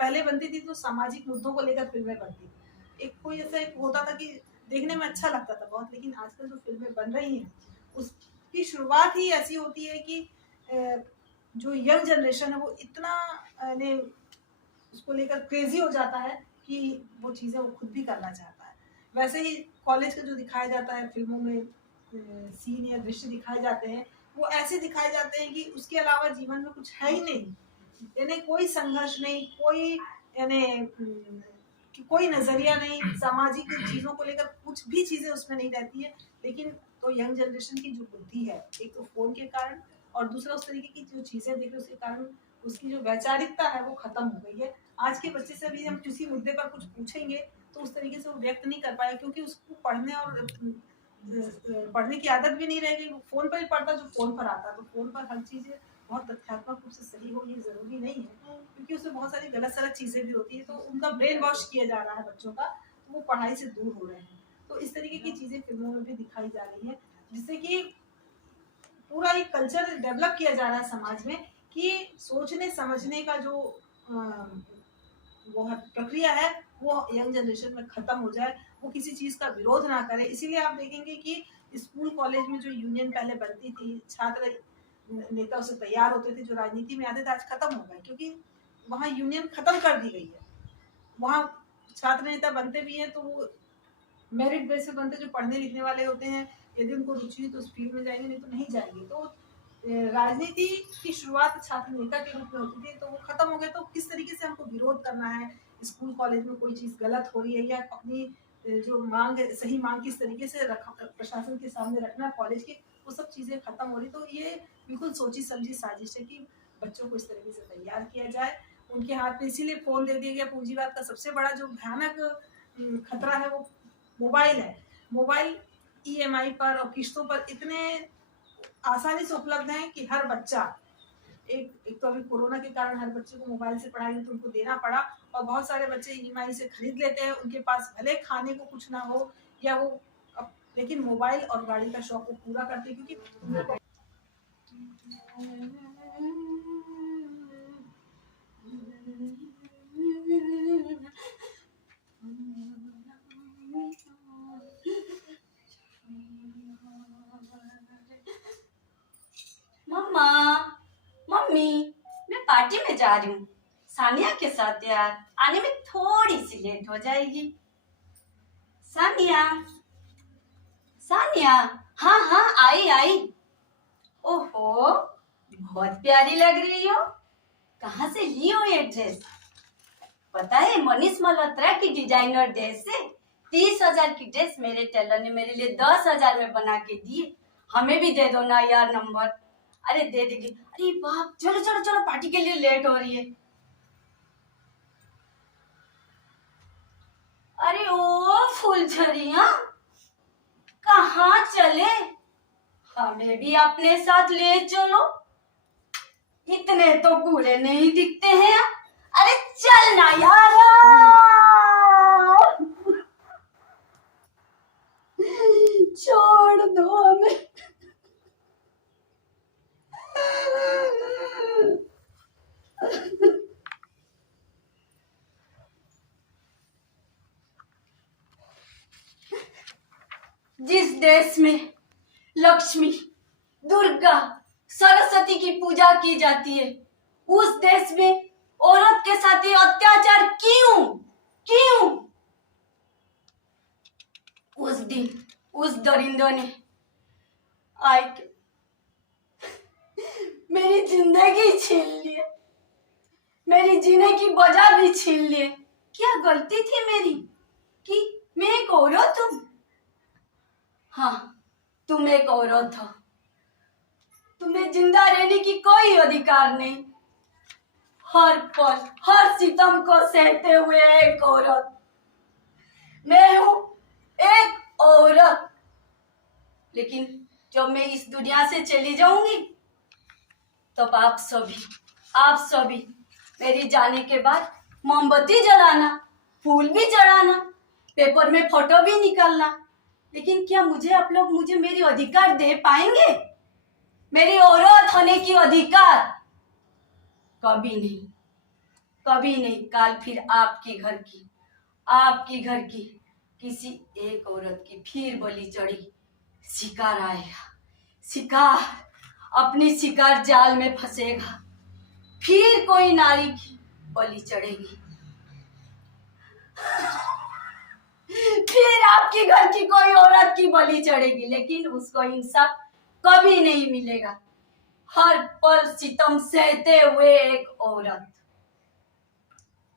पहले बनती थी तो सामाजिक मुद्दों को लेकर फिल्में बनती थी। एक कोई ऐसा एक होता था कि देखने में अच्छा लगता था बहुत, लेकिन आजकल जो फिल्में बन रही हैं उसकी शुरुआत ही ऐसी होती है कि जो यंग जनरेशन है वो इतना उसको लेकर क्रेजी हो जाता है कि वो चीज़ें वो खुद भी करना चाहता है। वैसे ही कॉलेज का जो दिखाया जाता है फिल्मों में सीन या दृश्य दिखाए जाते हैं, वो ऐसे दिखाए जाते हैं कि उसके अलावा जीवन में कुछ है ही नहीं, यानी कोई संघर्ष नहीं, कोई नजरिया नहीं, सामाजिक चीजों को लेकर कुछ भी चीजें उसमें नहीं रहती है। लेकिन तो यंग जनरेशन की जो बुद्धि है, एक तो फोन के कारण और दूसरा उस तरीके की जो चीजें देख रहे उसके कारण उसकी जो वैचारिकता है वो खत्म हो गई है। आज के बच्चे से भी हम किसी मुद्दे पर कुछ पूछेंगे तो उस तरीके से वो व्यक्त नहीं कर पाएगा, क्योंकि उसको पढ़ने की आदत भी नहीं रहेगी। वो फोन पर ही पढ़ता जो फोन पर आता है। तो फोन पर हर चीज बहुत तथ्यात्मक रूप से सही हो ये जरूरी नहीं है, क्योंकि उसमें बहुत सारी गलत सलत चीजें भी होती है। तो उनका ब्रेन वॉश किया जा रहा है बच्चों का, तो वो पढ़ाई से दूर हो रहे हैं। तो इस तरीके की चीजें फिल्मों में भी दिखाई जा रही है, जिससे कि पूरा एक कल्चर डेवलप किया जा रहा है समाज में कि सोचने समझने का जो वो प्रक्रिया है वो यंग जनरेशन में खत्म हो जाए, वो किसी चीज का विरोध ना करे। इसीलिए आप देखेंगे कि स्कूल कॉलेज में जो यूनियन पहले बनती थी, छात्र नेता उससे तैयार होते थे, जो राजनीति में आते थे, आज खत्म हो गए, क्योंकि वहाँ यूनियन खत्म कर दी गई है। वहाँ छात्र नेता बनते भी हैं तो वो मेरिट बेस पे बनते, जो पढ़ने लिखने वाले होते हैं, यदि उनको रुचि है तो उस फील्ड में जाएंगे, नहीं तो नहीं जाएंगे। तो राजनीति की शुरुआत छात्र नेता के रूप में होती थी, तो वो खत्म हो गए। तो किस तरीके से हमको विरोध करना है, स्कूल कॉलेज में कोई चीज गलत हो रही है या अपनी जो मांग है, सही मांग किस तरीके से प्रशासन के सामने रखना, कॉलेज के वो सब चीज़ें खत्म हो रही। तो ये बिल्कुल सोची समझी साजिश है कि बच्चों को इस तरीके से तैयार किया जाए। उनके हाथ में इसीलिए फ़ोन दे दिया गया। पूंजीवाद का सबसे बड़ा जो भयानक खतरा है वो मोबाइल है। मोबाइल EMI पर और किस्तों पर इतने आसानी से उपलब्ध हैं कि हर बच्चा एक तो अभी कोरोना के कारण हर बच्चे को मोबाइल से पढ़ाई तो उनको देना पड़ा, और बहुत सारे बच्चे EMI से खरीद लेते हैं। उनके पास भले खाने को कुछ ना हो या वो लेकिन मोबाइल और गाड़ी का शौक वो पूरा करते हैं, क्योंकि मम्मा, मम्मी, मैं पार्टी में जा रही हूँ सानिया के साथ यार। आने में थोड़ी सी लेट हो जाएगी। सानिया, सानिया, हाँ हाँ आई आई। ओहो, बहुत प्यारी लग रही हो। कहाँ से ली हो ये ड्रेस? पता है मनीष मल्होत्रा की डिजाइनर ड्रेस है। 30,000 की ड्रेस मेरे टेलर ने मेरे लिए 10,000 में बना के दी। हमें भी दे दो ना यार नंबर। अरे दे देगी। अरे बाप, चलो चलो चलो, पार्टी के लिए लेट हो रही है। अरे ओ फुलझड़िया, कहाँ चले? हमें भी अपने साथ ले चलो। इतने तो पूरे नहीं दिखते हैं। अरे चल ना यार, छोड़ दो हमें। जिस देश में लक्ष्मी, दुर्गा, सरस्वती की पूजा की जाती है, उस देश में औरत के साथ ये अत्याचार क्यों? क्यों? उस दिन उस दरिंदों ने आके मेरी जिंदगी छीन ली, मेरी जीने की वजह भी छीन ली। क्या गलती थी मेरी कि मैं एक औरत हूं? हाँ, तुम एक औरत हो। तुम्हें जिंदा रहने की कोई अधिकार नहीं। हर पल हर सितम को सहते हुए एक औरत। मैं हूं एक औरत। लेकिन जब मैं इस दुनिया से चली जाऊंगी तब आप सभी मेरी जाने के बाद मोमबत्ती जलाना, फूल भी चढ़ाना, पेपर में फोटो भी निकालना। लेकिन क्या आप लोग मुझे मेरी अधिकार दे पाएंगे? मेरी औरत होने की अधिकार? कभी नहीं, कभी नहीं। काल फिर आपके घर की किसी एक औरत की फिर बलि चढ़ी। शिकार आएगा, शिकार अपनी शिकार जाल में फंसेगा। फिर कोई नारी की बलि चढ़ेगी। फिर आपके घर की कोई औरत की बलि चढ़ेगी। लेकिन उसको इंसाफ कभी नहीं मिलेगा। हर पल सितम सहते हुए एक औरत।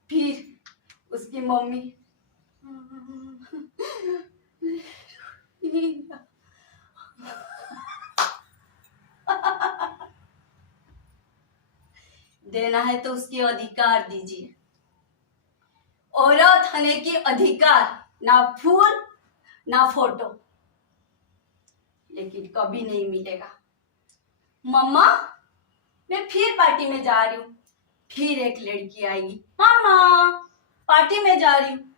फिर उसकी मम्मी देना है तो उसके अधिकार दीजिए। औरत होने की अधिकार, ना फूल ना फोटो, लेकिन कभी नहीं मिलेगा। मम्मा, मैं फिर पार्टी में जा रही हूँ। फिर एक लड़की आएगी, मामा पार्टी में जा रही हूँ।